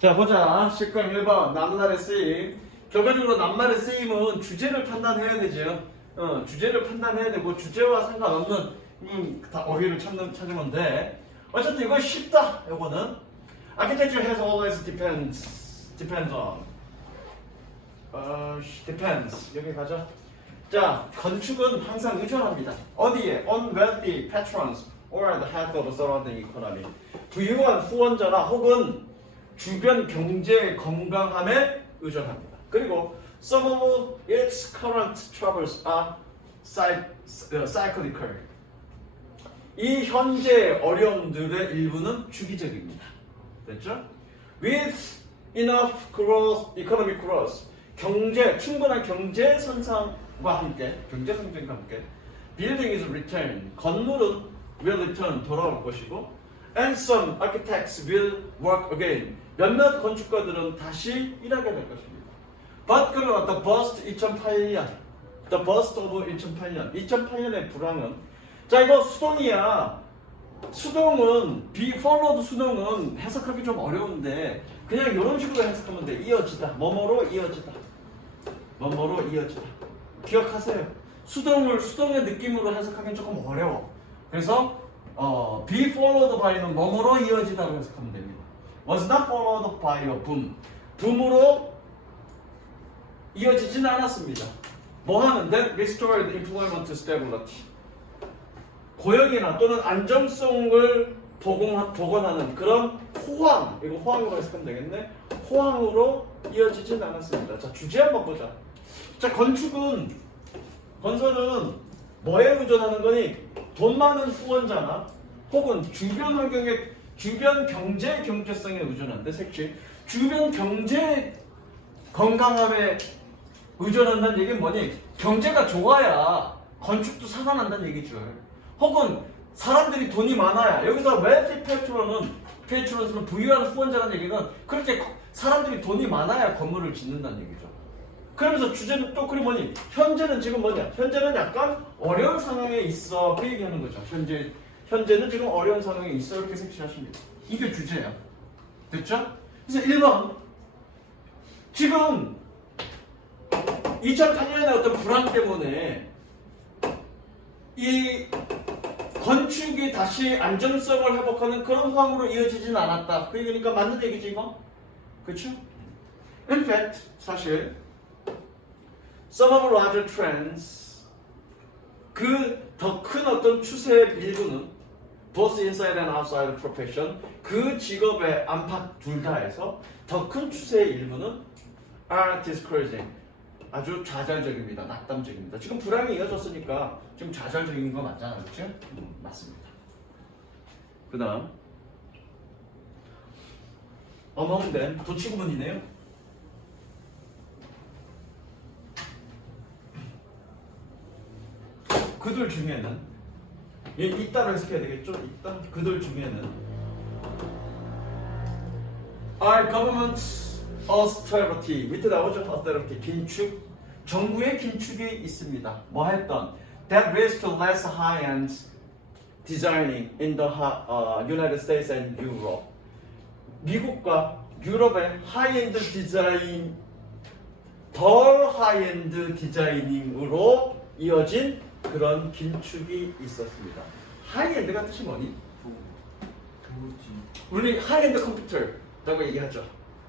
자 보자. 10강 1번 낱말의 쓰임. 결과적으로 낱말의 쓰임은 주제를 판단해야 되죠. 주제를 판단해야 되고 주제와 상관없는 다 어휘를 찾으면 돼. 어쨌든 이건 쉽다. 이거는 Architecture has always depends on depends. 여기 가자. 자, 건축은 항상 의존합니다. 어디에? On wealthy patrons or the health of the surrounding economy. 부유한 후원자나 혹은 주변 경제 건강함에 의존합니다. 그리고 some of its current troubles are cyclical. 이 현재 어려움들의 일부는 주기적입니다. 됐죠? With enough growth, economic growth, 충분한 경제 성장과 함께, 경제 성장과 함께, building is returned, 건물은 will return, 돌아올 것이고, and some architects will work again, 몇몇 건축가들은 다시 일하게 될 것입니다. But 그러나 the bust 2008년, the bust of 2008년, 2008년의 불황은, 자 이거 수동이야. 수동은 followed 수동은 해석하기 좀 어려운데 그냥 이런 식으로 해석하면 돼. 이어지다, 뭐뭐로 이어지다, 뭐뭐로 이어지다. 기억하세요. 수동의 느낌으로 해석하기는 조금 어려워. 그래서 be followed by는 뭐뭐로 이어지다고 해석하면 됩니다. Was not followed by a boom. boom으로 이어지진 않았습니다. 뭐 하는데? Restored employment stability. 고역이나 또는 안정성을 복원하는 그런 호황, 이거 호황으로 해석하면 되겠네. 호황으로 이어지진 않았습니다. 자, 주제 한번 보자. 자, 건설은 뭐에 의존하는 거니? 돈 많은 후원자나 혹은 주변 경제 경제성에 의존한데, 색칠. 주변 경제 건강함에 의존한다는 얘기는 뭐니? 경제가 좋아야 건축도 살아난다는 얘기죠. 혹은 사람들이 돈이 많아야, 여기서 wealthy patrons는 부유한 후원자라는 얘기는 그렇게 사람들이 돈이 많아야 건물을 짓는다는 얘기죠. 그러면서 주제는 또 그리 뭐니? 현재는 지금 뭐냐? 현재는 약간 어려운 상황에 있어. 그 얘기하는 거죠. 현재는 지금 어려운 상황에 있어. 이렇게 색칠하십니다. 이게 주제야. 됐죠? 그래서 1번. 지금 2008년에 어떤 불황 때문에 이 건축이 다시 안정성을 회복하는 그런 호황으로 이어지진 않았다. 그 얘기니까 맞는 얘기지 이거? 그렇죠? In fact, 사실 some of larger trends, 그 더 큰 어떤 추세의 일부는 both inside and outside the profession, 그 직업의 안팎 둘 다에서 더 큰 추세의 일부는 are discouraging, 아주 좌절적입니다. 낙담적입니다. 지금 불황이 이어졌으니까 지금 좌절적인 거 맞잖아요. 그렇죠? 맞습니다. 그 다음 among them, 도치구문이네요. 그들 중에는 있다로 해석해야 되겠죠? 있다. 그들 중에는 are government austerity, 밑에 나오죠? austerity, 긴축, 정부의 긴축이 있습니다. 뭐 했던? That leads to less high-end designing in the United States and Europe. 미국과 유럽의 하이엔드 디자인, 덜 하이엔드 디자이닝으로 이어진 그런 긴축이 있었습니다. 하이엔드가 뜻이 뭐니? 우리 하이엔드 컴퓨터라고 얘기하죠.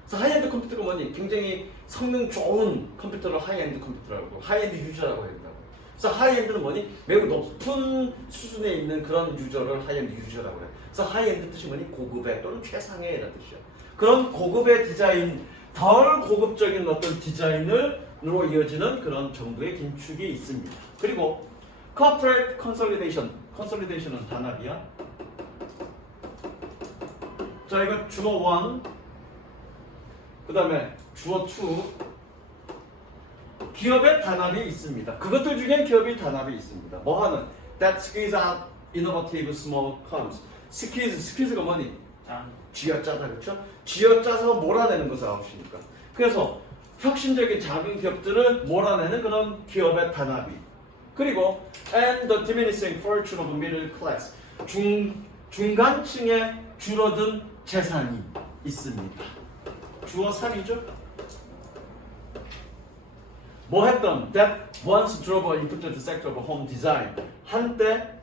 그래서 하이엔드 컴퓨터가 뭐니? 굉장히 성능 좋은 컴퓨터를 하이엔드 컴퓨터라고, 하이엔드 유저라고 한다고. 그래서 하이엔드는 뭐니? 매우 높은 수준에 있는 그런 유저를 하이엔드 유저라고 해요. 그래서 하이엔드 뜻이 뭐니? 고급의 또는 최상의 이라는 뜻이죠. 그런 고급의 디자인, 덜 고급적인 어떤 디자인으로 이어지는 그런 정도의 긴축이 있습니다. 그리고 corporate consolidation은 단합이야. 자, 이거 주어 1, 그 다음에 주어 2, 기업의 단합이 있습니다. 그것들 중엔 기업의 단합이 있습니다. 뭐 하는? That squeeze out innovative small firms. squeeze가 뭐니? 쥐어짜다, 그렇죠? 쥐어짜서 몰아내는 것을 아웃이니까. 그래서 혁신적인 작은 기업들을 몰아내는 그런 기업의 단합이. 그리고 and the diminishing fortune of middle class. 중간층의 줄어든 재산이 있습니다. 주어 3이죠. 뭐 했던? That once drove an important sector of home design. 한때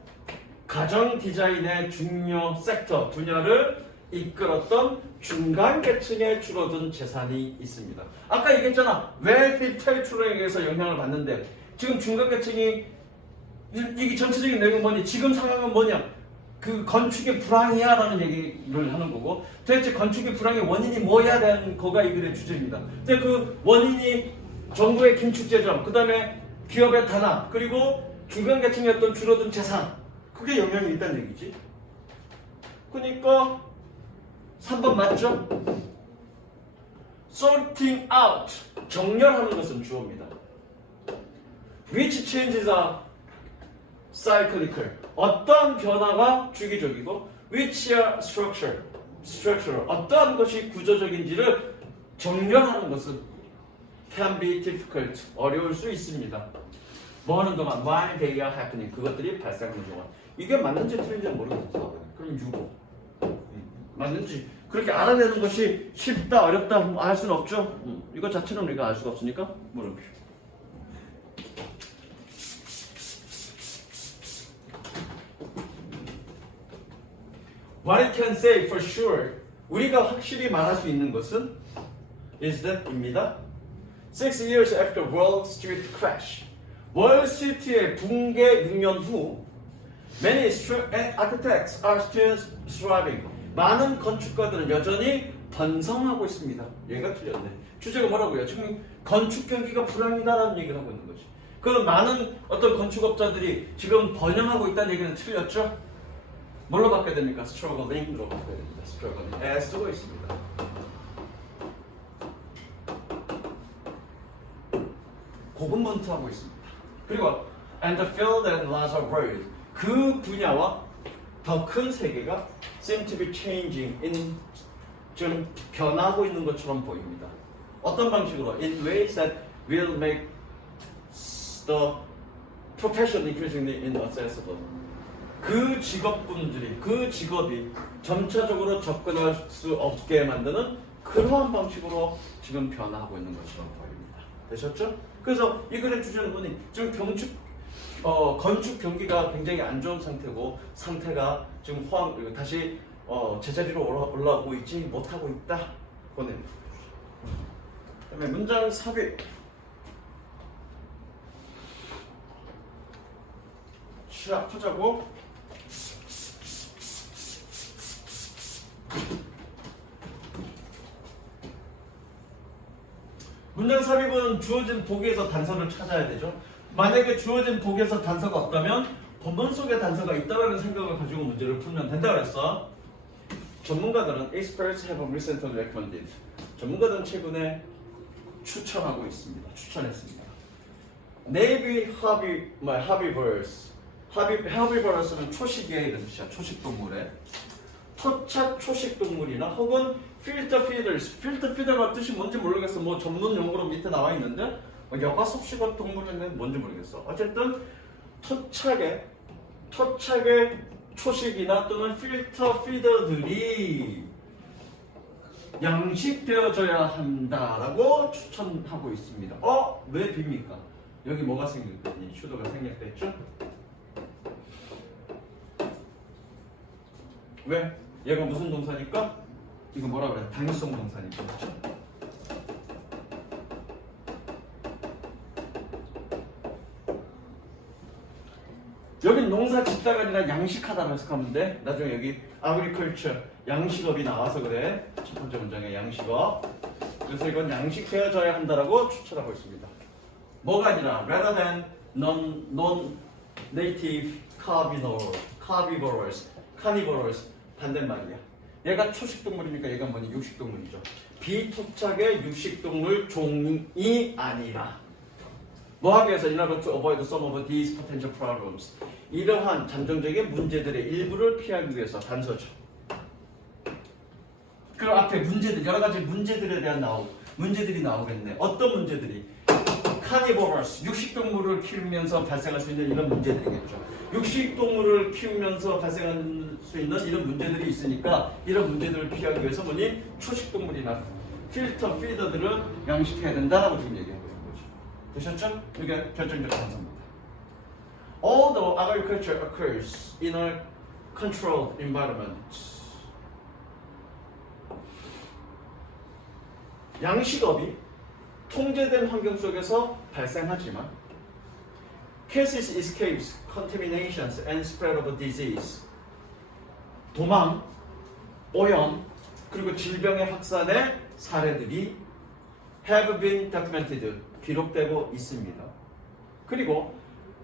가정 디자인의 중요 섹터 분야를 이끌었던 중간 계층에 줄어든 재산이 있습니다. 아까 얘기했잖아. wealthy territory에서 영향을 받는데 지금 중간 계층이 이게 전체적인 내용은 뭐니? 지금 상황은 뭐냐? 그 건축의 불황이야라는 얘기를 하는 거고 도대체 건축의 불황의 원인이 뭐야 라는 거가 이 글의 주제입니다. 근데 그 원인이 정부의 긴축 재정, 그 다음에 기업의 단합, 그리고 중간 계층이었던 줄어든 재산, 그게 영향이 있다는 얘기지. 그러니까 3번 맞죠? sorting out, 정렬하는 것은 주어입니다. which changes are cyclical, 어떤 변화가 주기적이고 which are structural, 어떤 것이 구조적인지를 정렬하는 것은 can be difficult, 어려울 수 있습니다. 뭐 하는 동안 while they are happening, 그것들이 발생하는 동안. 이게 맞는지 틀린지 모르겠어. 그럼 유고. 맞는지 그렇게 알아내는 것이 쉽다 어렵다 알 수는 없죠. 이거 자체는 우리가 알 수가 없으니까 물음표. What I can say for sure, 우리가 확실히 말할 수 있는 것은 is that입니다. 6 years after Wall Street crash, 월스트리트의 붕괴 6년 후, many architects are still thriving. 많은 건축가들은 여전히 번성하고 있습니다. 얘가 틀렸네. 주제가 뭐라고요? 지금 건축 경기가 불황이다라는 얘기를 하고 있는 거지. 그 많은 어떤 건축업자들이 지금 번영하고 있다는 얘기는 틀렸죠? 뭘로 바꿔야 됩니까? struggling,로 바꿔야 됩니다. struggling. 쓰고 있습니다. 고군분투하고 있습니다. 그리고 and the field and larger world, 그 분야와 더 큰 세계가 seem to be changing in, 좀 변하고 있는 것처럼 보입니다. 어떤 방식으로? In ways that will make the profession increasingly inaccessible. 그 직업분들이, 그 직업이 점차적으로 접근할 수 없게 만드는 그러한 방식으로 지금 변화하고 있는 것처럼 보입니다. 되셨죠? 그래서 이 글의 주제는 뭐니? 지금 건축 경기가 굉장히 안 좋은 상태고 상태가 지금 다시 제자리로 올라오고 있지 못하고 있다. 보내는 거죠. 그다음에 문장 삽입. 시작 하자고. 문장 삽입은 주어진 보기에서 단서를 찾아야 되죠. 만약에 주어진 보기에서 단서가 없다면 본문 속에 단서가 있다라는 생각을 가지고 문제를 풀면 된다 그랬어. 전문가들은 experts have recently recommended. 전문가들은 최근에 추천하고 있습니다. 추천했습니다. Navy herbivorous. herbivorous는 초식의 이런 뜻이야. 초식동물에. 토착 초식동물이나 혹은 filter feeders. filter feeder가 뜻이 뭔지 모르겠어. 뭐 전문 용어로 밑에 나와 있는데 여가 섭식어 동물인데 뭔지 모르겠어. 어쨌든 토착의 초식이나 또는 필터 피더들이 양식되어져야 한다라고 추천하고 있습니다. 왜 빕니까? 여기 뭐가 생겼더니 슈도가 생략됐죠? 왜? 얘가 무슨 동사니까? 이거 뭐라 그래? 당위성 동사니까. 그렇죠? 여긴 농사 짓다가 아니라 양식하다고 해석하면 돼. 나중에 여기 agriculture, 양식업이 나와서 그래. 첫 번째 문장에 양식업. 그래서 이건 양식되어져야 한다라고 추천하고 있습니다. 뭐가 아니라 rather than non-native carnivorous 반대말이야. 얘가 초식동물이니까 얘가 뭐니? 육식동물이죠. 비토착의 육식동물 종이 아니라 뭐 하기 위해서 in order to avoid some of these potential problems. 이러한 잠정적인 문제들의 일부를 피하기 위해서 단서죠. 그 앞에 문제들, 여러 가지 문제들에 대한 문제들이 나오겠네. 어떤 문제들이? carnivorous, 육식동물을 키우면서 발생할 수 있는 이런 문제들이겠죠. 육식동물을 키우면서 발생할 수 있는 이런 문제들이 있으니까 이런 문제들을 피하기 위해서 뭐니? 초식동물이나 필터, 피더들을 양식해야 된다라고 지금 얘기하고 있는 거죠. 되셨죠? 이게 결정적 단서입니다. Although agriculture occurs in a controlled environment, 양식업이 통제된 환경 속에서 발생하지만 cases, escapes, contaminations, and spread of disease, 도망, 오염, 그리고 질병의 확산의 사례들이 have been documented, 기록되고 있습니다. 그리고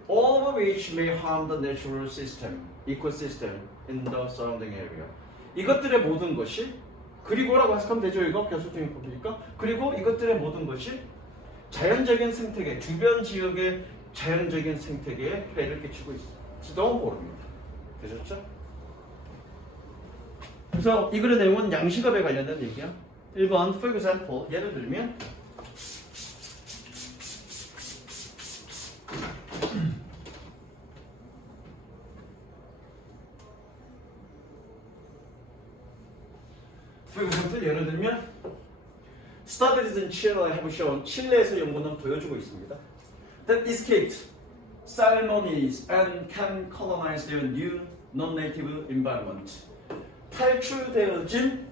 all of which may harm the natural system, ecosystem in the surrounding area. 이것들의 모든 것이 그리고라고 해석하면 되죠. 이거 계속적인 법이니까. 그리고 이것들의 모든 것이 자연적인 생태계, 주변 지역의 자연적인 생태계에 해를 끼치고 있을지도 모릅니다. 되셨죠? 그래서 이 글의 내용은 양식업에 관련된 얘기야. 1번, for example, 예를 들면 예를 들면 Studies in Chile have shown, 칠레에서 연구는 보여주고 있습니다. That escaped salmonids and can colonize their new non-native environment. 탈출되어진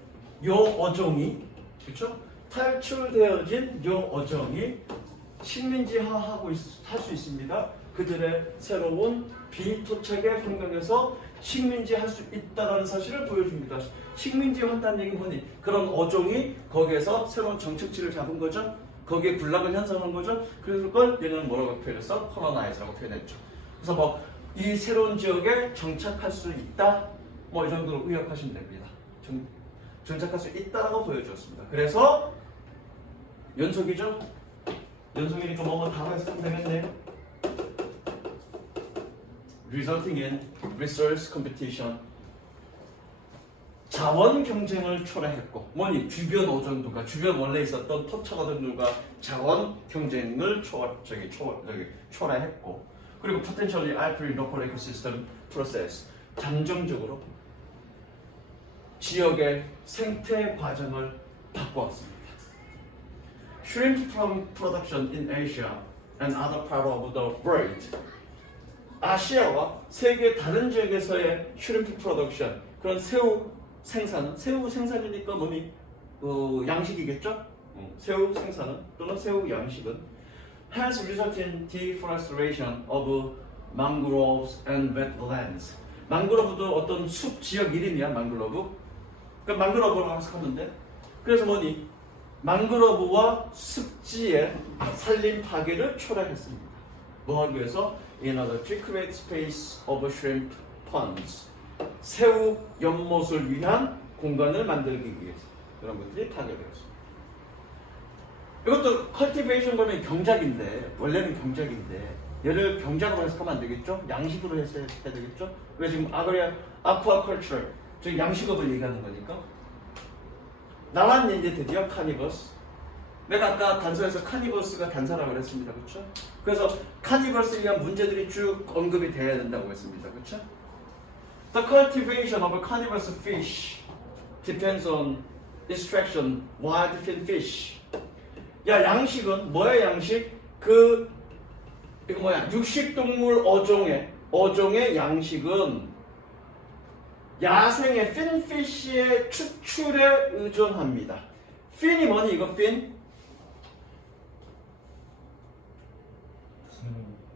요 어종이, 그렇죠? 탈출되어진 요 어종이 식민지화하고 할 수 있습니다. 그들의 새로운 비토착의 환경에서 식민지할 수 있다는 사실을 보여줍니다. 식민지화한다는 얘기는 뭐니? 그런 어종이 거기에서 새로운 정착지를 잡은 거죠. 거기에 군락을 형성한 거죠. 그래서 그걸 얘는 뭐라고 표현했어? colonize라고 표현했죠. 그래서 뭐 이 새로운 지역에 정착할 수 있다, 뭐 이 정도로 의역하시면 됩니다. 정착할 수 있다라고 보여주었습니다. 그래서 연속이죠. 연속이니까 뭐뭐 다 해석하면 되겠네요. Resulting in resource competition. 자원 경쟁을 초래했고, 뭐니? 주변 어종들과 주변 원래 있었던 토착 어종들과 자원 경쟁을 초래했고, 그리고 potentially alter local ecosystem process. 잠정적으로 지역의 생태 과정을 바꾸었습니다. Shrimp production in Asia and other parts of the world. 아시아와 세계 다른 지역에서의 슈림프 프로덕션, 그런 새우 생산이니까 뭐니? 양식이겠죠? 새우 생산은 또는 새우 양식은 has resulted in deforestation of mangroves and wetlands. 망그로브도 어떤 숲 지역 이름이야, 망그로브. 그러니까 망그로브라고 해석하는데, 그래서 뭐니? 망그로브와 습지의 산림 파괴를 초래했습니다. 뭐 하기 위해서? In order to create space of shrimp ponds. 새우 연못을 위한 공간을 만들기 위해서 그런 것들이 파괴되었습니다. 이것도 cultivation 거는 경작인데, 원래는 경작인데 얘를 경작으로 해석하면 안 되겠죠? 양식으로 해석해야 되겠죠? 왜 지금 aquaculture, 즉 양식업을 얘기하는 거니까. 나왔니 이제 드디어 카니버스. 내가 아까 단서에서 카니버스가 단서라고 그랬습니다. 그렇죠? 그래서 카니버스에 의한 문제들이 쭉 언급이 돼야 된다고 했습니다. 그렇죠? The cultivation of a carnivorous fish depends on extraction wild fin fish. 야, 양식은 뭐야? 양식? 이거 뭐야? 육식동물 어종의 양식은 야생의 핀피쉬의 추출에 의존합니다. 핀이 뭐니? 이거 핀?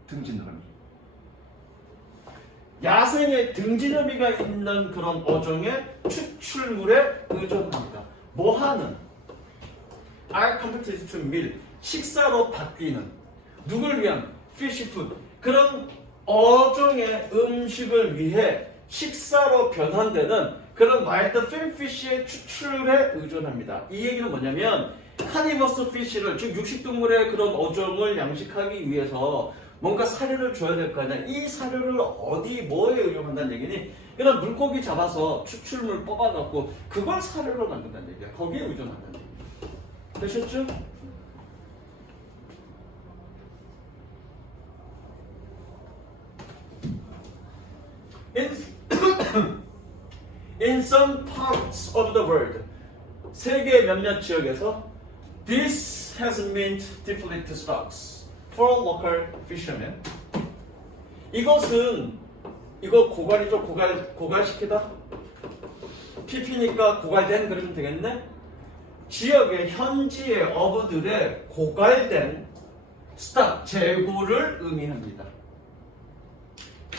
등지느러미. 야생의 등지러미가 있는 그런 어종의 추출물에 의존합니다. 뭐하는? are converted to meal. 식사로 바뀌는. 누굴 위한? fish food. 그런 어종의 음식을 위해 식사로 변환되는 그런 와일드 핀피쉬의 추출에 의존합니다. 이 얘기는 뭐냐면 카니버스 피쉬를, 즉 육식동물의 그런 어종을 양식하기 위해서 뭔가 사료를 줘야 될 거 아니야. 이 사료를 어디 뭐에 의존한다는 얘기니? 이런 물고기 잡아서 추출물 뽑아갖고 그걸 사료로 만든다는 얘기야. 거기에 의존한다는 얘기야. 되셨죠? In some parts of the world, 세계 몇몇 지역에서 This has meant deplete stocks for local fishermen. 이것은 이거 고갈이죠. 고갈시키다. PP니까 고갈된 그러면 되겠네. 지역의 현지의 어부들의 고갈된 스탁 재고를 의미합니다.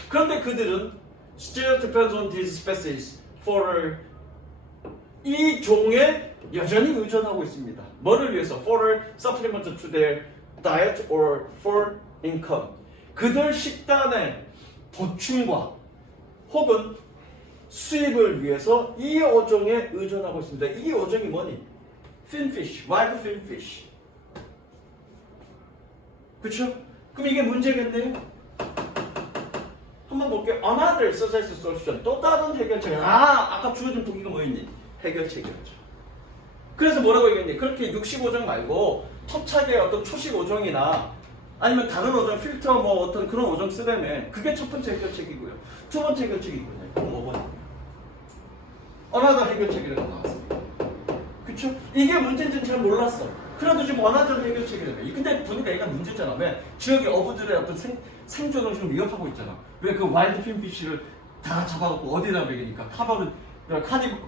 그런데 그들은 still depends on these species for 이 종에 여전히 의존하고 있습니다. 뭐를 위해서? For a supplement to their diet or for income. 그들 식단의 보충과 혹은 수입을 위해서 이 어종에 의존하고 있습니다. 이 어종이 뭐니? Finfish, wild finfish. 그쵸? 그럼 이게 문제겠네요? 한번 볼게요. Another successful solution. 또 다른 해결책. 아까 주어진 보기가 뭐였니? 해결책이었죠. 그래서 뭐라고 얘기했니? 그렇게 65종 말고 토착의 어떤 초식 5종이나 아니면 다른 5종, 필터 뭐 어떤 그런 5종 쓰려면 그게 첫 번째 해결책이고요. 두 번째 해결책이 있거든요. 그럼 5번. 어나더 해결책이라고 나왔습니다. 그쵸? 이게 문제인지는 잘 몰랐어. 그래도 지금 어나더 해결책이라며. 근데 보니까 얘가 문제잖아. 왜? 지역의 어부들의 어떤 생존을 좀 위협하고 있잖아. 왜 그 와일드 핀피쉬를 다 잡아갖고 어디다 먹이니까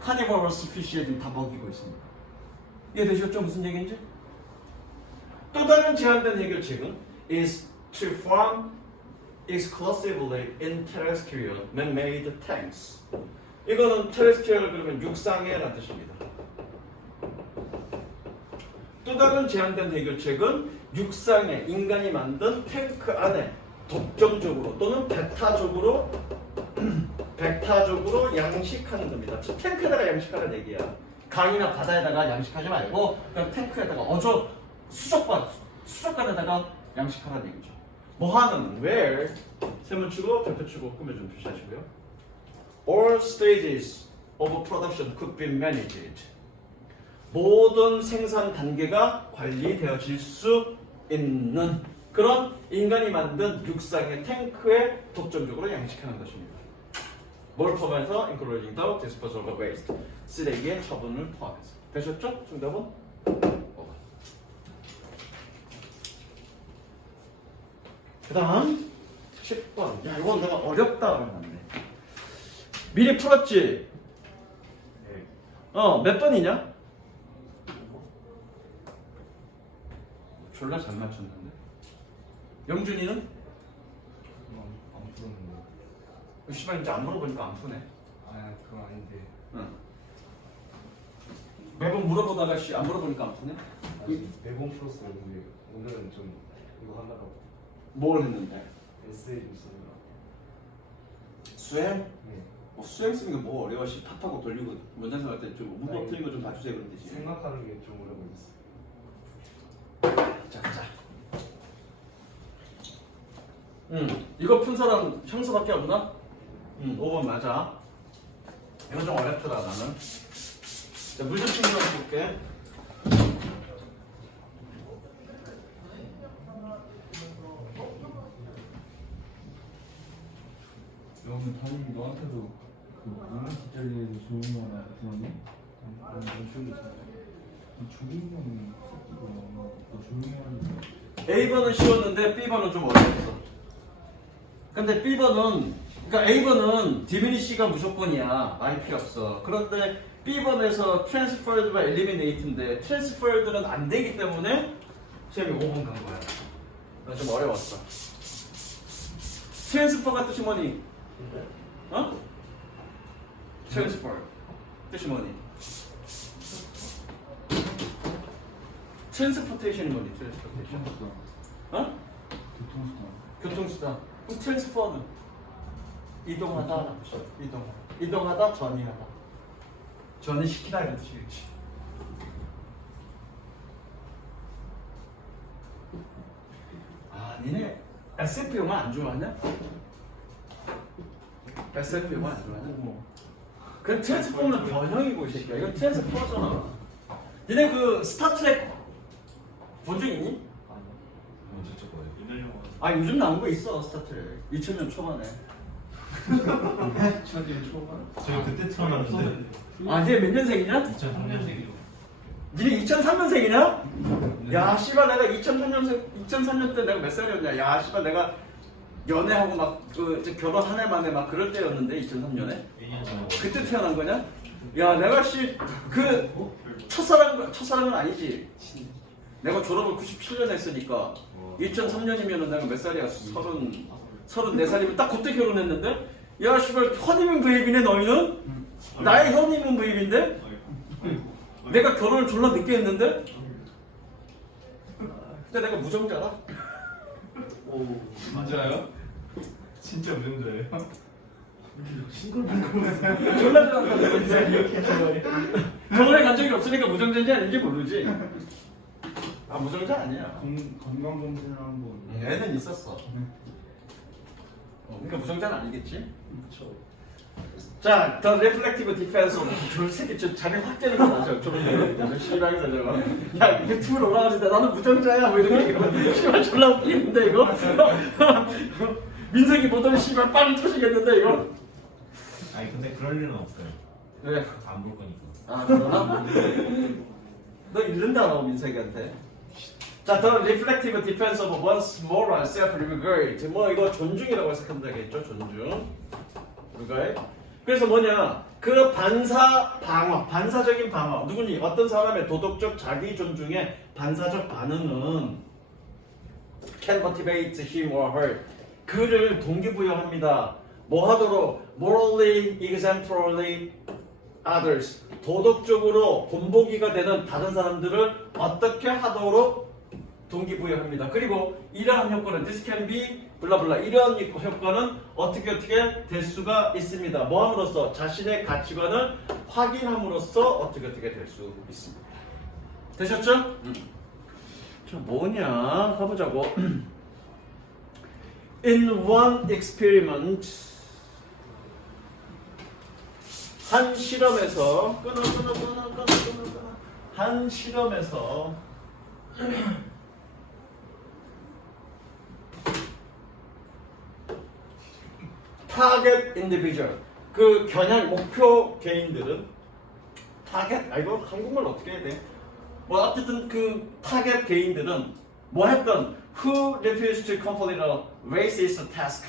카니버러스 피쉬에 지금 다 먹이고 있습니다. 이해되셨죠? 무슨 얘기인지? 또 다른 제한된 해결책은 is to farm exclusively in terrestrial man-made tanks. 이거는 terrestrial 그러면 육상에라는 뜻입니다. 또 다른 제한된 해결책은 육상에 인간이 만든 탱크 안에 독점적으로 또는 백타적으로 양식하는 겁니다. 탱크에다가 양식하는 얘기야. 강이나 바다에다가 양식하지 말고 그냥 탱크에다가 수족관에다가 양식하라는 얘기죠. 뭐 하는? where 세문치고 대표치고 꾸며 좀 표시하시고요. All stages of production could be managed. 모든 생산 단계가 관리되어질 수 있는 그런 인간이 만든 육상의 탱크에 독점적으로 양식하는 것입니다. 뭘 포함해서 including the disposal of waste. 쓰레기의 처분을 포함해서. 되셨죠? 정답은 5번. 그 다음 10번. 야, 이건 내가 어렵다 그러는데 미리 풀었지? 몇 번이냐? 졸라 잘 맞췄는데. 영준이는? 안 풀었는데. 씨발 이제 안 물어보니까 안 푸네. 아 그건 아닌데. 응. 매번 물어보다가 안 물어보니까 안 푸네. 매번 풀었어요. 근데 오늘은 좀 이거 하느라고 뭘 했는데? 에세이 좀 쓰느라. 수행? 네. 수행 쓰는 게 뭐 어려워. 팝하고 돌리고 문장 생각할 때좀 문법 틀린 거 좀 봐주세요 그런 데지. 생각하는 게 좀 오래 걸렸어. 자 가자. 이거 푼 사람 형수밖에 없나? 5번 맞아. 이거 좀 어렵더라 나는. 자, 물 좀 챙겨서 볼게. 여기 담임 너한테도 그 문학 뒷자리에서 조용히 하나 들었니? 너무 쉬운 거 있어. 그 조용히 하는 새끼가 너 조용히 하는 A번은 쉬웠는데 B번은 좀 어려웠어. 근데 B번은 그러니까 A번은 디미니시가 무조건이야. 많이 필요 없어. 그런데 B번에서 transferred와 eliminate인데 transferred는 안 되기 때문에 쌤이 5번 간 거야. 좀 어려웠어. transfer가 뜻이 뭐니? 어? transfer 뜻이 뭐니? transportation이 뭐니? transportation. 교통수단 어? 교통수단 교통수단. 그럼 트랜스퍼는 이동하다, 이동하다, 전이하다. 전이시키다 이런 뜻이겠지. 니네 SF 영화 안 좋아하냐? SF 영화 안 좋아하냐? 그 트랜스포는 변형이고 이 새끼야. 이건 트랜스포잖아. 니네 그 스타트랙 본 적 있니? 언제 저거예요? 옛날 영화. 아 요즘 나온 거 있어 스타트랙 2000년 초반에. 2000년 초반? 저희 그때 태어났는데 아 이제 몇 년생이냐? 2003년생이요. 니네 2003년생이냐? 야 씨발 내가 2003년 때 내가 몇 살이었냐? 야 씨발 내가 연애하고 막 결혼 한 해 만에 막 그럴 때였는데 2003년에 그때 태어난 거냐? 야 내가 그 첫사랑은 아니지. 내가 졸업을 97년에 했으니까 2003년이면은 내가 몇 살이야? 34살이면 딱 그때 결혼했는데? 야 씨발 허니문 베이비네 너희는? 나의 허니문 베이비인데? 내가 결혼을 졸라 늦게 했는데? 근데 내가 무정자라? 오 진짜요? 진짜 무정자예요? 졸라 잘한다는 거지. 결혼에 간 적이 없으니까 무정자인지 아닌지 모르지. 아 무정자 아니야. 건강검진을 한번. 애는 있었어. 그러니까 무정자는 아니겠지? 그쵸. 자, The Reflective Defense of 새끼 저 자기 확대는 거 맞아. 저번에 씨발에서 저거. 야 유튜브로 올라가는데 나는 무정자야 뭐 이런 얘기고. 씨발 졸라 웃기는데 이거. 민석이 보던 씨발 빵 터지겠는데 이거. 아니 근데 그럴 일은 없어요. 왜? 안 볼 거니까. 아 그러나? 너 잃는다 너 민석이한테. 자, The Reflective Defense of One's Moral Self-Regard. 뭐 이거 존중이라고 해석하면 되겠죠, 존중. 그거에. 그래서 뭐냐? 그 반사적인 방어. 누구니? 어떤 사람의 도덕적 자기 존중의 반사적 반응은 can motivate him or her. 그를 동기부여합니다. 뭐 하도록? morally, exemplarily others. 도덕적으로 본보기가 되는 다른 사람들을 어떻게 하도록 동기부여합니다. 그리고 이러한 효과는 this can be 블라블라 이러한 효과는 어떻게 될 수가 있습니다. 뭐 함으로써? 자신의 가치관을 확인함으로써 어떻게 될 수 있습니다. 되셨죠? 자 뭐냐 가보자고. In one experiment 한 실험에서 끊어 한 실험에서 타겟 인디비주얼 그 겨냥 목표 개인들은 이거 한국말 어떻게 해야 돼? 뭐 어쨌든 그 타겟 개인들은 뭐 했던 who refused to complete a racist task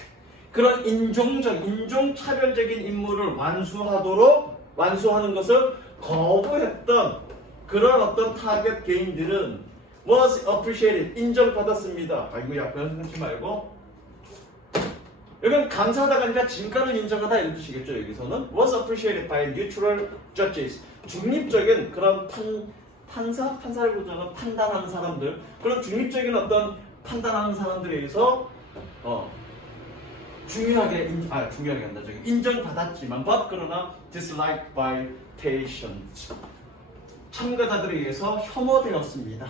그런 인종차별적인 임무를 완수하는 것을 거부했던 그런 어떤 타겟 개인들은 was appreciated 인정받았습니다. 아이고야 변하지 말고 여기는 감사하다가 아니라 진가를 인정하다 이런 뜻이겠죠. 여기서는 was appreciated by neutral judges 중립적인 그런 판사를 보자면 판단하는 사람들 그런 중립적인 어떤 판단하는 사람들에 의해서 중요하게 한다 저기 인정받았지만 but 그러나 disliked by patients 참가자들에 의해서 혐오되었습니다.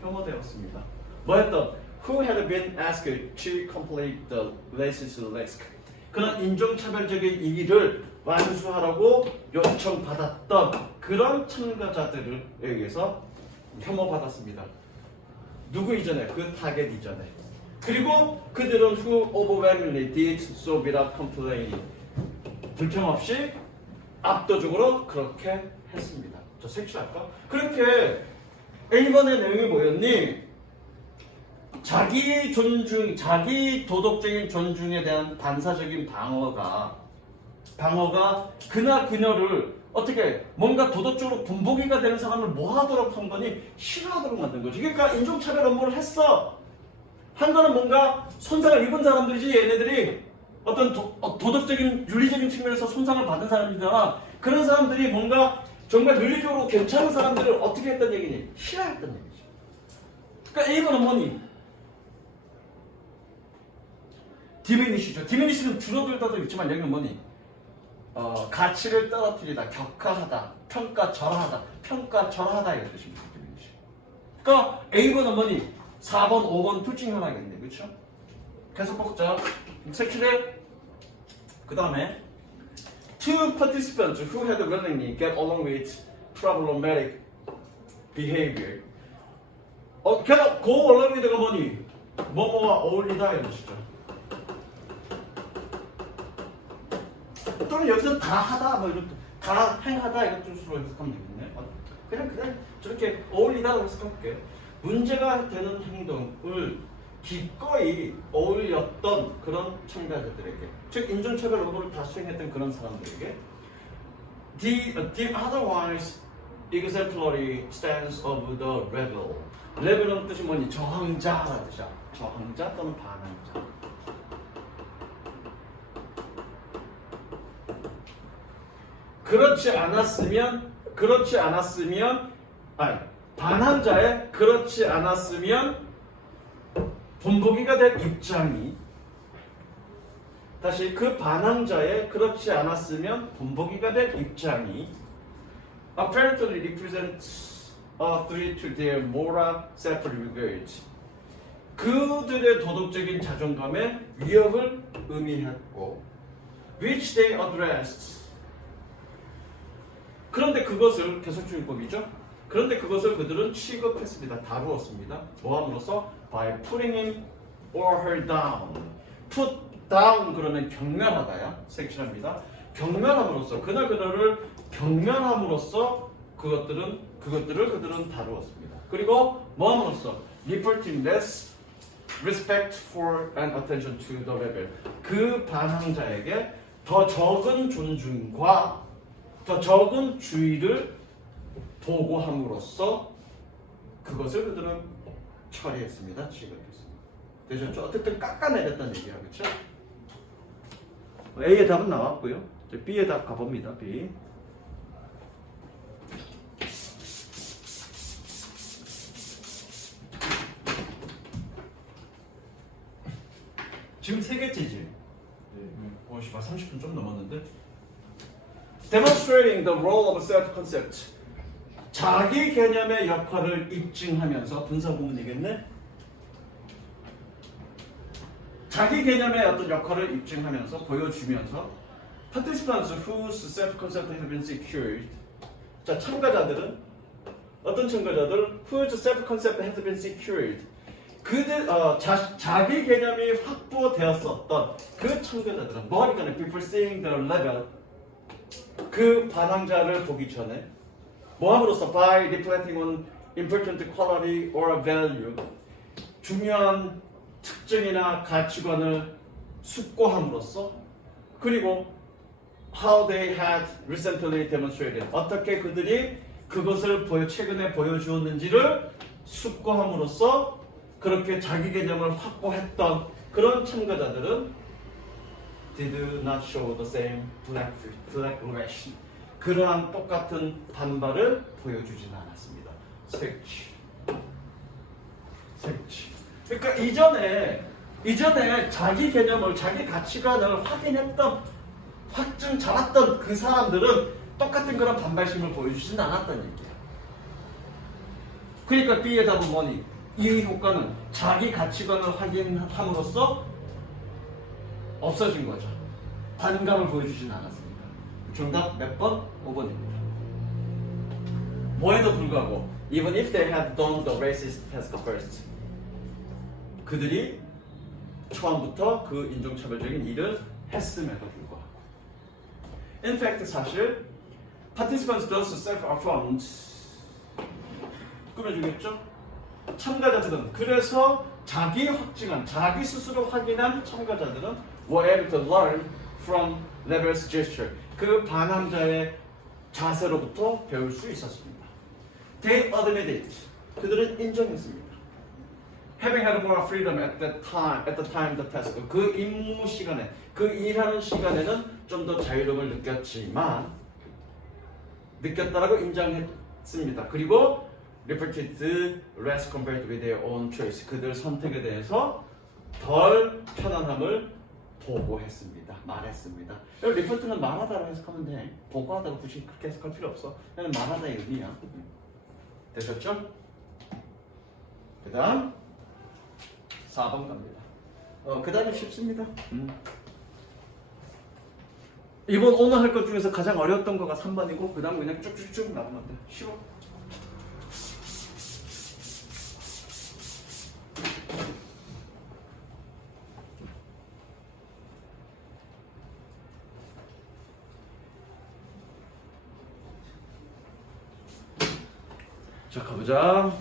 혐오되었습니다. 뭐였던? Who had been asked to complete the racist task? 그런 인종차별적인 일을 완수하라고 요청받았던 그런 참가자들에 의해서 혐오받았습니다. 누구 이전에? 그 타겟 이전에. 그리고 그들은 who overwhelmingly did so without complaining. 불평 없이 압도적으로 그렇게 했습니다. 저 색칠할까? 그렇게 A번의 내용이 뭐였니? 자기 도덕적인 존중에 대한 반사적인 방어가 그나 그녀를 어떻게 뭔가 도덕적으로 분보기가 되는 사람을 뭐 하도록 한 거니? 싫어하도록 만든 거지. 그러니까 인종차별 업무를 했어. 한 거는 뭔가 손상을 입은 사람들이지 얘네들이 어떤 도덕적인 윤리적인 측면에서 손상을 받은 사람이잖아. 그런 사람들이 뭔가 정말 윤리적으로 괜찮은 사람들을 어떻게 했던 얘기니? 싫어했던 얘기지. 그러니까 A번은 뭐니? 디미니시죠. 디미니시는 줄어들다도 있지만 여기는 뭐니? 가치를 떨어뜨리다, 격하하다, 평가절하다 이런 뜻입니다. 디미니시. 그러니까 A번은 뭐니? 4번, 5번 둘 중에 하나겠네. 그렇죠? 계속 뽑자. 색칠해. 그 다음에 Two participants who had willingly get along with problematic behavior. get go along with가 뭐니? 뭐뭐와 어울리다 이런 뜻이죠. 또는 여기서 다 하다 뭐 이런 다 행하다 이런 뜻으로 해석하면 되겠네. 그냥 저렇게 어울리다고 해석할게요. 문제가 되는 행동을 기꺼이 어울렸던 그런 참가자들에게, 즉 인종차별 의무를 다 수행했던 그런 사람들에게 the otherwise exemplary stance of the rebel. rebel은 뜻이 뭐니? 저항자라는 뜻이야. 저항자 또는 반항자. 반항자의 그렇지 않았으면 본보기가 될 입장이, 다시 그 반항자의 그렇지 않았으면 본보기가 될 입장이 apparently represents a threat to their moral self-regard. 그들의 도덕적인 자존감에 위협을 의미했고 which they addressed. 그런데 그것을 계속주의법이죠. 그런데 그것을 그들은 취급했습니다. 다루었습니다. 뭐함으로써? by putting him or her down. put down 그러면 경멸하다야. 색칠합니다. 경멸함으로써, 그들을 경멸함으로써 그것들을 그들은 다루었습니다. 그리고 뭐함으로써? reporting less respect for and attention to the rebel. 그 반항자에게 더 적은 존중과 더 적은 주의를 보고함으로써 그것을 그들은 처리했습니다. 취급했습니다. 되셨죠? 어쨌든 깎아내렸다는 얘기야, 그렇죠? A의 답은 나왔고요. 이제 B의 답 가봅니다. B. 지금 세 개째지? 오씨발 30분 좀 넘었는데. Demonstrating the role of self-concept. 자기 개념의 역할을 입증하면서 분사구문이겠네. 자기 개념의 어떤 역할을 입증하면서 보여주면서 participants whose self-concept has been secured. 자, 참가자들은 어떤 참가자들? whose self-concept has been secured. 그들 자기 개념이 확보되었었던 그 참가자들은 뭐 하기 전에 before seeing the level. 그 반항자를 보기 전에 뭐함으로써 by reflecting on important quality or value. 중요한 특징이나 가치관을 숙고함으로써, 그리고 how they had recently demonstrated. 어떻게 그들이 그것을 최근에 보여주었는지를 숙고함으로써 그렇게 자기 개념을 확보했던 그런 참가자들은 did not show the same fluctuation. 그러한 똑같은 반발을 보여주지는 않았습니다. 색치. 그러니까 이전에 자기 개념을, 자기 가치관을 확증 잡았던 그 사람들은 똑같은 그런 반발심을 보여주진 않았던 얘기야. 그러니까 B의 답은 뭐니? 이 효과는 자기 가치관을 확인함으로써 없어진 거죠. 반감을 보여주진 않았습니다. 정답 몇 번? 5번입니다. 뭐에도 불구하고 even if they had done the racist task first. 그들이 처음부터 그 인종차별적인 일을 했음에도 불구하고. In fact, 사실 participants thus self-affirmed. 꾸며주겠죠? 참가자들은, 그래서 자기 스스로 확인한 참가자들은 were able to learn from rebel's gesture. 그 반항자의 자세로부터 배울 수 있었습니다. They admitted. 그들은 인정했습니다. Having had more freedom at the time the task. 그 임무 시간에, 그 일하는 시간에는 좀 더 자유로움을 느꼈다라고 인정했습니다. 그리고 reported less compared with their own choice. 그들 선택에 대해서 덜 편안함을 보고했습니다. 말했습니다. 리포트는 말하다로 해석하면 돼. 보고하다고 굳이 그렇게 해석할 필요 없어. 그냥 말하다의 의미야. 되셨죠? 그 다음 4번 갑니다. 그 다음이 쉽습니다. 이번 오늘 할 것 중에서 가장 어려웠던 거가 3번이고 그 다음 그냥 쭉쭉쭉 나오면 돼. 쉬워. 자, 가보자.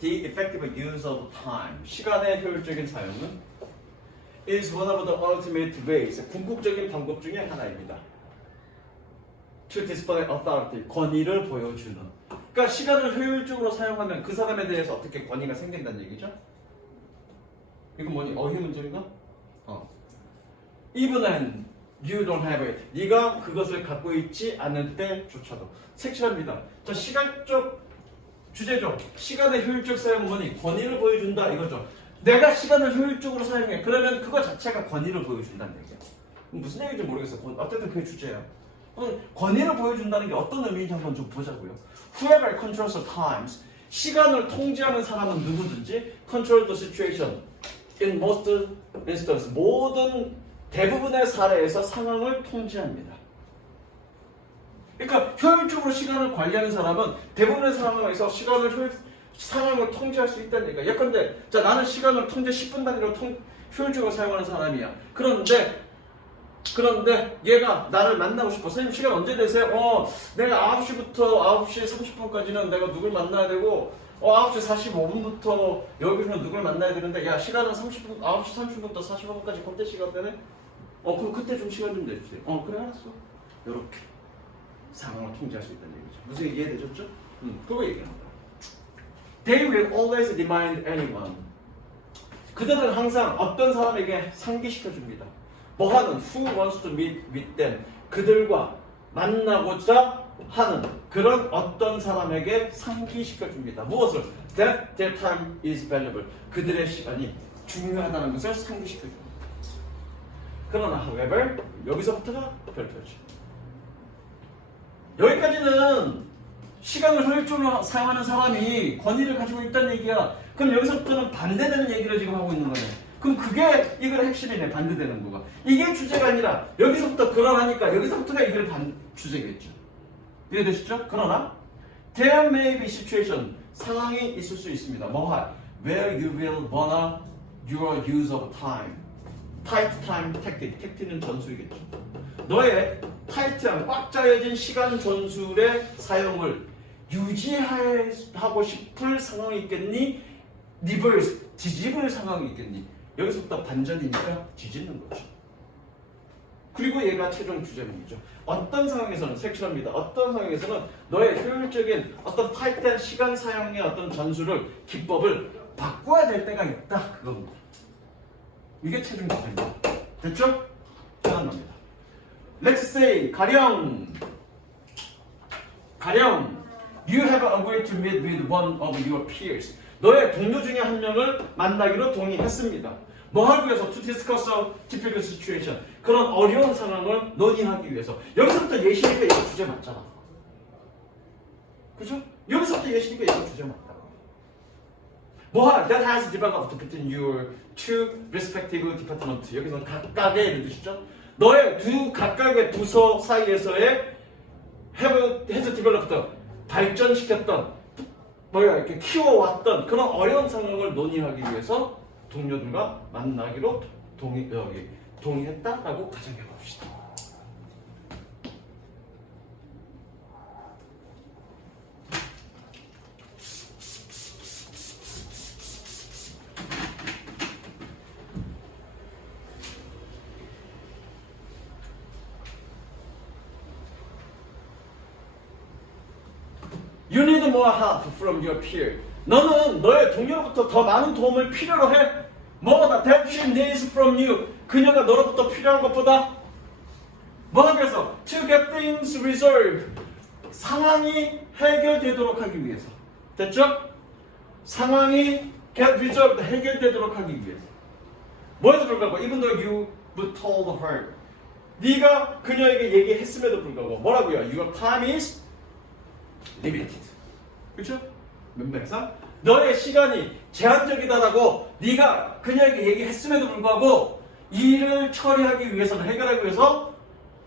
The effective use of time. 시간의 효율적인 사용은 is one of the ultimate ways. 궁극적인 방법 중에 하나입니다. To display authority. 권위를 보여주는. 그러니까 시간을 효율적으로 사용하면 그 사람에 대해서 어떻게 권위가 생긴다는 얘기죠? 이건 뭐니? 어휘 문제인가? Even when you don't have it. 네가 그것을 갖고 있지 않을 때조차도. 색칠합니다. 자, 시간적 주제죠. 시간의 효율적 사용은 뭐니? 권위를 보여준다 이거죠. 내가 시간을 효율적으로 사용해. 그러면 그거 자체가 권위를 보여준다는 얘기야. 무슨 얘기인지 모르겠어. 어쨌든 그게 주제야. 권위를 보여준다는 게 어떤 의미인지 한번 좀 보자고요. Whoever controls the times. 시간을 통제하는 사람은 누구든지 control the situation. In most instances. 모든 대부분의 사례에서 상황을 통제합니다. 그러니까 효율적으로 시간을 관리하는 사람은 대부분의 상황에서 상황을 통제할 수 있다는 얘기야. 예컨대 자, 나는 시간을 통제 10분 단위로 효율적으로 사용하는 사람이야. 그런데 얘가 나를 만나고 싶어. 선생님 시간 언제 되세요? 내가 9시부터 9시 30분까지는 내가 누굴 만나야 되고 9시 45분부터 여기서 누굴 만나야 되는데 야, 시간은 30분, 9시 30분부터 45분까지 그때 시간 되네? 그럼 그때 좀 시간 좀 내주세요. 그래, 알았어. 요렇게 상황을 통제할 수 있다는 얘기죠. 무슨 이해되셨죠? 그거 얘기하는 거야. They will always remind anyone. 그들은 항상 어떤 사람에게 상기시켜줍니다. 뭐하는? Who wants to meet with them. 그들과 만나고자 하는 그런 어떤 사람에게 상기시켜줍니다. 무엇을? That their time is valuable. 그들의 시간이 중요하다는 것을 상기시켜줍니다. 그러나 however 여기서부터가 별표지. 여기까지는 시간을 효율적으로 사용하는 사람이 권위를 가지고 있다는 얘기야. 그럼 여기서부터는 반대되는 얘기를 지금 하고 있는 거네. 그럼 그게 이걸 핵심이네. 반대되는 거가. 이게 주제가 아니라 여기서부터 그러하니까 여기서부터가 이걸 주제겠죠. 이해되시죠? 그러나 there may be situation. 상황이 있을 수 있습니다. 뭐하? Where you will wanna your use of time. tight time tactic. tactic는 전술이겠죠. 너의 타이트한 꽉 짜여진 시간 전술의 사용을 유지하고 싶을 상황이 있겠니? 리버스, 뒤집을 상황이 있겠니? 여기서부터 반전이니까 뒤집는 거죠. 그리고 얘가 최종 주제문이죠. 어떤 상황에서는 색칠합니다. 어떤 상황에서는 너의 효율적인 어떤 타이트한 시간 사용의 어떤 전술을 기법을 바꿔야 될 때가 있다. 그겁니다. 이게 최종 주제입니다. 됐죠? 생각납니다. Let's say 가령 you have agreed to meet with one of your peers. 너의 동료 중에 한 명을 만나기로 동의했습니다. 뭐 하기 위해서? To discuss a difficult situation. 그런 어려운 상황을 논의하기 위해서. 여기서부터 예시니까 이거 주제 맞잖아. 그죠? 여기서부터 예시니까 이거 주제 맞다. 뭐하? That has developed between your two respective departments. 여기서는 각각의 예를 드시죠? 너의 각각의 부서 사이에서의 has developed 발전시켰던 이렇게 키워왔던 그런 어려운 상황을 논의하기 위해서 동료들과 만나기로 동의했다라고 가정해 봅시다. You need more help from your peer. 너는 너의 동료로부터 더 많은 도움을 필요로 해. 뭐보다 that she needs from you. 그녀가 너로부터 필요한 것보다 뭐 하기 위해서? To get things resolved. 상황이 해결되도록 하기 위해서. 됐죠? 상황이 get resolved. 해결되도록 하기 위해서. 뭐에도 불구하고 even though you told her. 네가 그녀에게 얘기했음에도 불구하고 뭐라고요? Your time is limited. 그렇죠? 면면에서 너의 시간이 제한적이다라고 네가 그녀에게 얘기했음에도 불구하고 일을 처리하기 위해서는 해결하기 위해서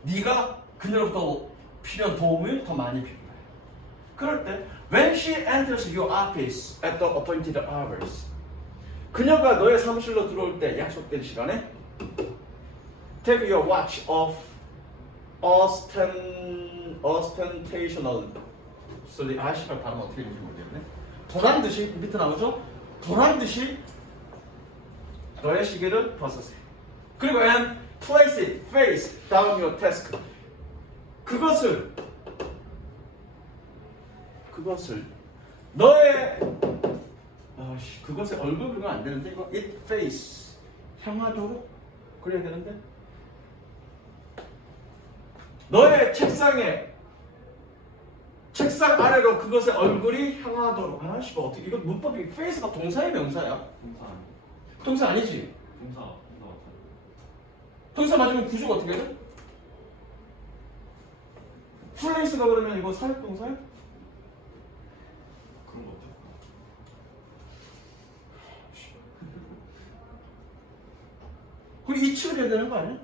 네가 그녀로부터 필요한 도움을 더 많이 필요해. 그럴 때 when she enters your office at the appointed hours 그녀가 너의 사무실로 들어올 때 약속된 시간에 take your watch off ostentational 립소리 아시발 발음 어떻게 읽는지 모르겠네. 도란 듯이 밑에 나오죠? 도란 듯이 너의 시계를 벗으세요. 그리고 and place it face down your desk. 그것을 너의 그것의 얼굴 그리면 안 되는데 이거 it face 향하도록 그래야 되는데 너의 책상 아래로 그것의 얼굴이 향하도록. 어떻게 이거 문법이 face가 동사야 명사야? 동사 아니지? 동사 맞으면 구조가 어떻게 돼? place가 그러면 이거 사역동사야? 그런 거 같아. 그리고 이치를 해야 되는 거 아니야?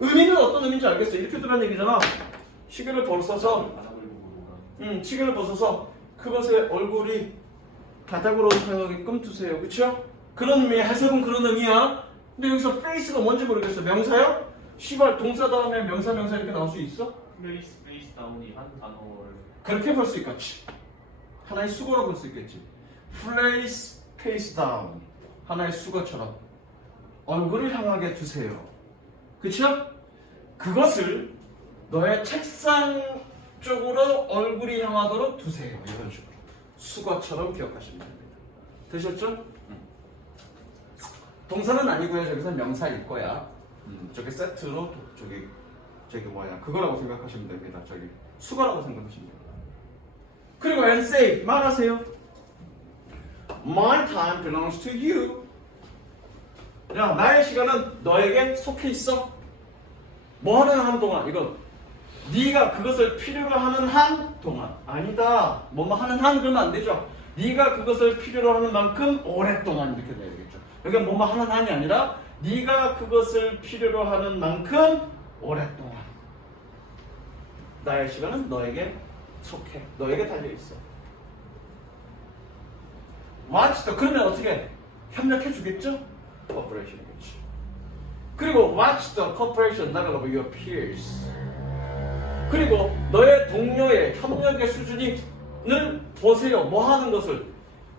의미는 어떤 의미인지 알겠어. 이렇게 들어간 얘기잖아. 시계를 벗어서 시계를 벗어서 그것의 얼굴이 바닥으로 향하게끔 두세요. 그쵸? 그런 의미, 해석은 그런 의미야. 근데 여기서 face가 뭔지 모르겠어. 명사야? 시발 동사 다음에 명사 이렇게 나올 수 있어? 페이스 다운이 한 단어를 그렇게 볼 수 있겠지. 하나의 수거로 볼 수 있겠지. place face down. 하나의 수거처럼 얼굴을 향하게 두세요. 그쵸? 그것을 너의 책상 쪽으로 얼굴이 향하도록 두세요. 이런 식으로 수거처럼 기억하시면 됩니다. 되셨죠? 동사는 아니고요. 저기서 명사일 거야. 저게 세트로 저기 그거라고 생각하시면 됩니다. 저기 수거라고 생각하시면 됩니다. 그리고 and say 말하세요. My time belongs to you. 야, 나의 시간은 너에게 속해 있어. 뭐 하는 한 동안 이거 네가 그것을 필요로 하는 한 동안 아니다. 뭐뭐 하는 한 그러면 안 되죠. 네가 그것을 필요로 하는 만큼 오랫동안 이렇게 돼야 되겠죠. 여기 뭐뭐 하는 한이 아니라 네가 그것을 필요로 하는 만큼 오랫동안 나의 시간은 너에게 속해. 너에게 달려있어. Watch the 그러면 어떻게 협력해 주겠죠? Cooperation이겠지. 그리고 watch the cooperation level of your peers. 그리고 너의 동료의 협력의 수준을 보세요. 뭐 하는 것을